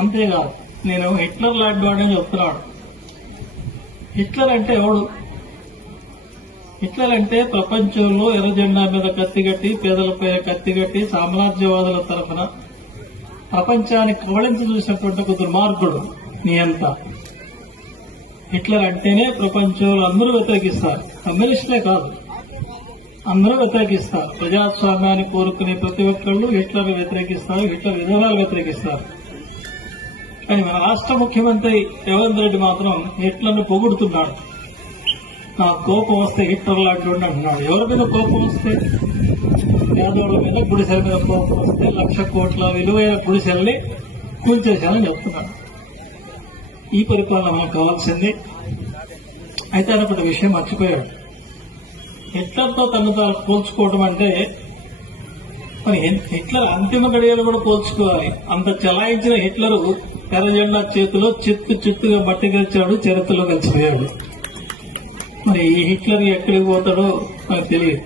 అంతేకాదు నేను హిట్లర్ లాంటి వాడని చెప్తున్నాడు. హిట్లర్ అంటే ఎవడు? హిట్లర్ అంటే ప్రపంచంలో ఎర్ర జెండా మీద కత్తిగట్టి, పేదలపై కత్తిగట్టి, సామ్రాజ్యవాదుల తరఫున ప్రపంచాన్ని కవళించి చూసినటువంటి ఒక దుర్మార్గుడు నియంత. హిట్లర్ అంటేనే ప్రపంచంలో అందరూ వ్యతిరేకిస్తారు. కమ్యూనిస్టులే కాదు, అందరూ వ్యతిరేకిస్తారు. ప్రజాస్వామ్యాన్ని కోరుకునే ప్రతి ఒక్కళ్ళు హిట్లర్ వ్యతిరేకిస్తారు, హిట్లర్ విధానాలు వ్యతిరేకిస్తారు. కానీ మన రాష్ట్ర ముఖ్యమంత్రి రేవంత్ రెడ్డి మాత్రం హిట్లర్ను పొగుడుతున్నాడు. నాకు కోపం వస్తే హిట్లర్ లాంటి అంటున్నాడు. ఎవరి మీద కోపం వస్తే? పేదోళ్ల మీద, గుడిసెల మీద కోపం వస్తే 1,00,000 కోట్ల విలువైన గుడిసెల్ని కూల్చేశానని చెప్తున్నాడు. ఈ పరిపాలన మనకు కావాల్సింది. అయితే ఆయన ఒకటి విషయం మర్చిపోయాడు. హిట్లర్తో తను పోల్చుకోవడం అంటే మరి హిట్లర్ అంతిమ గడియలు కూడా పోల్చుకోవాలి. అంత చలాయించిన హిట్లరు ఎర్ర జెండా చేతిలో చిత్తుగా మట్టి గెలిచాడు, చరిత్రలో కలిసిపోయాడు. మరి ఈ హిట్లర్ ఎక్కడికి పోతాడో నాకు తెలియదు.